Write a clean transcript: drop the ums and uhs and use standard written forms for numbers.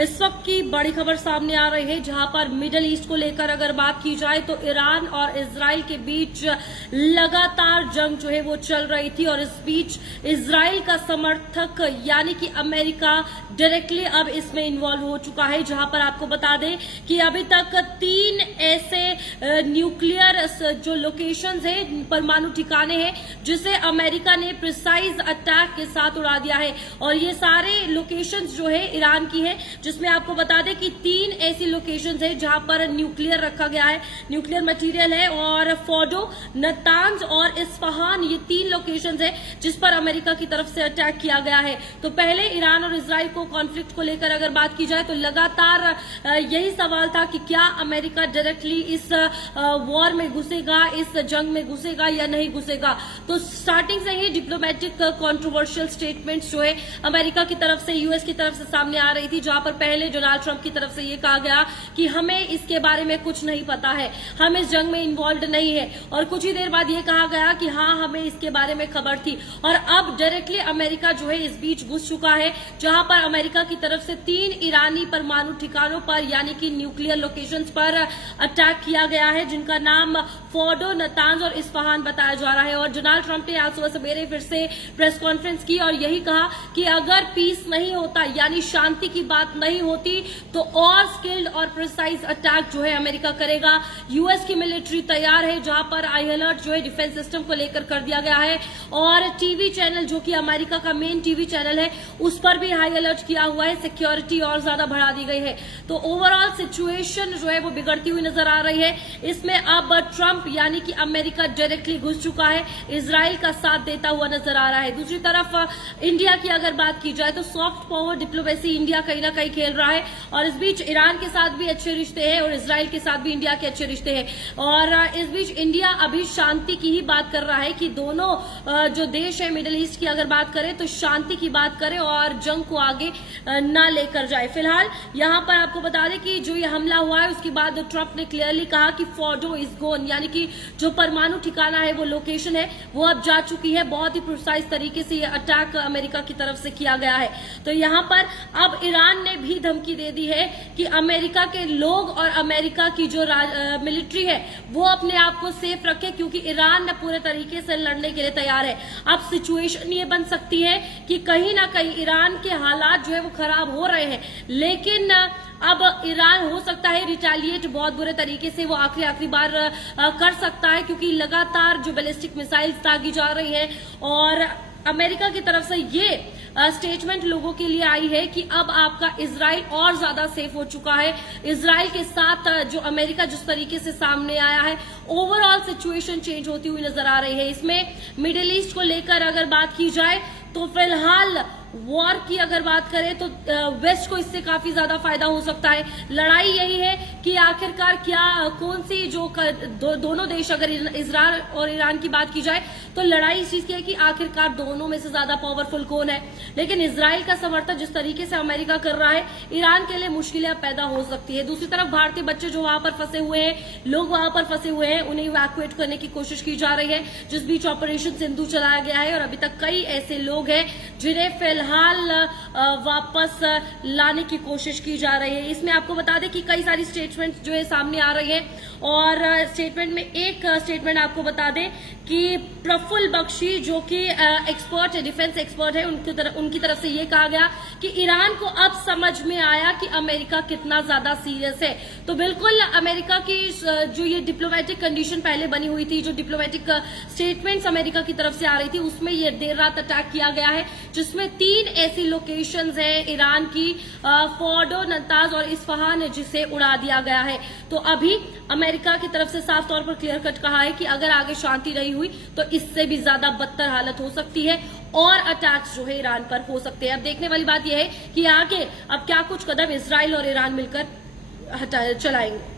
इस वक्त की बड़ी खबर सामने आ रही है, जहां पर मिडल ईस्ट को लेकर अगर बात की जाए तो ईरान और इजराइल के बीच लगातार जंग जो है वो चल रही थी और इस बीच इजराइल का समर्थक यानी कि अमेरिका डायरेक्टली अब इसमें इन्वॉल्व हो चुका है। जहां पर आपको बता दें कि अभी तक 3 ऐसे न्यूक्लियर जो लोकेशंस है, परमाणु ठिकाने हैं, जिसे अमेरिका ने प्रिसाइज अटैक के साथ उड़ा दिया है और ये सारे लोकेशंस जो है ईरान की है, जिसमें आपको बता दें कि 3 ऐसी लोकेशंस है जहां पर न्यूक्लियर रखा गया है, न्यूक्लियर मटेरियल है और फोर्डो, नतांज और इस्फहान, ये 3 लोकेशंस है जिस पर अमेरिका की तरफ से अटैक किया गया है। तो पहले ईरान और इजराइल को कॉन्फ्लिक्ट को लेकर अगर बात की जाए तो लगातार यही सवाल था कि क्या अमेरिका डायरेक्टली इस वॉर में घुसेगा, इस जंग में घुसेगा या नहीं घुसेगा। तो स्टार्टिंग से ही डिप्लोमेटिक कॉन्ट्रोवर्शियल स्टेटमेंट्स जो है अमेरिका की तरफ से, यूएस की तरफ से सामने आ रही थी, जहां पर पहले डोनाल्ड ट्रंप की तरफ से ये कहा गया कि हमें इसके बारे में कुछ नहीं पता है, हम इस जंग में इन्वॉल्व नहीं है, और कुछ ही देर बाद ये कहा गया कि हाँ हमें इसके बारे में खबर थी। और अब डायरेक्टली अमेरिका जो है इस बीच घुस चुका है, जहां पर अमेरिका की तरफ से 3 ईरानी परमाणु ठिकानों पर यानी कि न्यूक्लियर लोकेशंस पर अटैक किया गया है, जिनका नाम फोर्डो, नतांज और इस्फहान बताया जा रहा है। और डोनाल्ड ट्रंप ने आज सुबह सवेरे फिर से प्रेस कॉन्फ्रेंस की और यही कहा कि अगर पीस नहीं होता यानी शांति की बात नहीं होती तो और स्किल्ड और प्रिसाइज अटैक जो है अमेरिका करेगा। यूएस की मिलिट्री तैयार है, जहां पर हाई अलर्ट जो है डिफेंस सिस्टम को लेकर कर दिया गया है और टीवी चैनल जो कि अमेरिका का मेन टीवी चैनल है उस पर भी हाई अलर्ट किया हुआ है, सिक्योरिटी और ज्यादा बढ़ा दी गई है। तो ओवरऑल सिचुएशन जो है वो बिगड़ती हुई नजर आ रही है। इसमें अब ट्रंप यानी कि अमेरिका डायरेक्टली घुस चुका है, इजराइल का साथ देता हुआ नजर आ रहा है। दूसरी तरफ इंडिया की अगर बात की जाए तो सॉफ्ट पावर डिप्लोमेसी इंडिया कहीं ना कहीं खेल रहा है और इस बीच ईरान के साथ भी अच्छे रिश्ते हैं और इजराइल के साथ भी इंडिया के अच्छे रिश्ते हैं। और इस बीच इंडिया अभी शांति की ही बात कर रहा है कि दोनों जो देश है मिडिल ईस्ट की अगर बात करें तो शांति की बात करें और जंग को आगे ना लेकर जाए। फिलहाल यहां पर आपको बता दें कि जो ये हमला हुआ है उसके बाद ट्रंप ने क्लियरली कहा कि फोर्डो इज गोन, यानी कि जो परमाणु ठिकाना है वो लोकेशन है वो अब जा चुकी है। बहुत ही प्रिसाइज तरीके से ये अटैक अमेरिका की तरफ से किया गया है। तो यहां पर अब ईरान ने भी धमकी दे दी है कि अमेरिका के लोग और अमेरिका की जो मिलिट्री है वो अपने आप को सेफ रखे, क्योंकि ईरान न पूरे तरीके से लड़ने के लिए तैयार है। अब सिचुएशन ये बन सकती है कि कहीं ना कहीं ईरान के हालात जो है वो खराब हो रहे हैं, लेकिन अब ईरान हो सकता है रिटेलिएट बहुत बुरे तरीके से वो आखिरी बार कर सकता है, क्योंकि लगातार जो बैलिस्टिक मिसाइल्स दागी जा रही है और अमेरिका की तरफ से ये स्टेटमेंट लोगों के लिए आई है कि अब आपका इजराइल और ज्यादा सेफ हो चुका है। इजराइल के साथ जो अमेरिका जिस तरीके से सामने आया है, ओवरऑल सिचुएशन चेंज होती हुई नजर आ रही है। इसमें मिडिल ईस्ट को लेकर अगर बात की जाए तो फिलहाल वॉर की अगर बात करें तो वेस्ट को इससे काफी ज्यादा फायदा हो सकता है। लड़ाई यही है कि आखिरकार क्या कौन सी जो दोनों देश, अगर इजराइल और ईरान की बात की जाए तो लड़ाई इस चीज की है कि आखिरकार दोनों में से ज्यादा पावरफुल कौन है। लेकिन इजराइल का समर्थन जिस तरीके से अमेरिका कर रहा है, ईरान के लिए मुश्किलें पैदा हो सकती है। दूसरी तरफ भारतीय बच्चे जो वहां पर फंसे हुए हैं, लोग वहां पर फंसे हुए हैं, उन्हें इवैक्यूएट करने की कोशिश की जा रही है, जिस बीच ऑपरेशन सिंधु चलाया गया है और अभी तक कई ऐसे लोग हैं जिन्हें फिलहाल वापस लाने की कोशिश की जा रही है। इसमें आपको बता दें कि कई सारी स्टेटमेंट जो है सामने आ रही है और स्टेटमेंट में एक स्टेटमेंट आपको बता दें कि प्रफुल्ल बख्शी जो कि एक्सपर्ट है, डिफेंस एक्सपर्ट है, उनकी तरफ से ये कहा गया कि ईरान को अब समझ में आया कि अमेरिका कितना ज्यादा सीरियस है। तो बिल्कुल अमेरिका की जो ये डिप्लोमेटिक कंडीशन पहले बनी हुई थी, जो डिप्लोमेटिक स्टेटमेंट्स अमेरिका की तरफ से आ रही थी, उसमें ये देर रात अटैक किया गया है, जिसमें 3 ऐसी लोकेशंस हैं ईरान की, फोर्डो, नतांज और इस्फहान, जिसे उड़ा दिया गया है। तो अभी अमेरिका की तरफ से साफ तौर पर क्लियर कट कहा है कि अगर आगे शांति नहीं हुई तो इससे भी ज्यादा बदतर हालत हो सकती है और अटैक्स जो है ईरान पर हो सकते हैं। अब देखने वाली बात यह है कि आगे अब क्या कुछ कदम इजराइल और ईरान मिलकर चलाएंगे।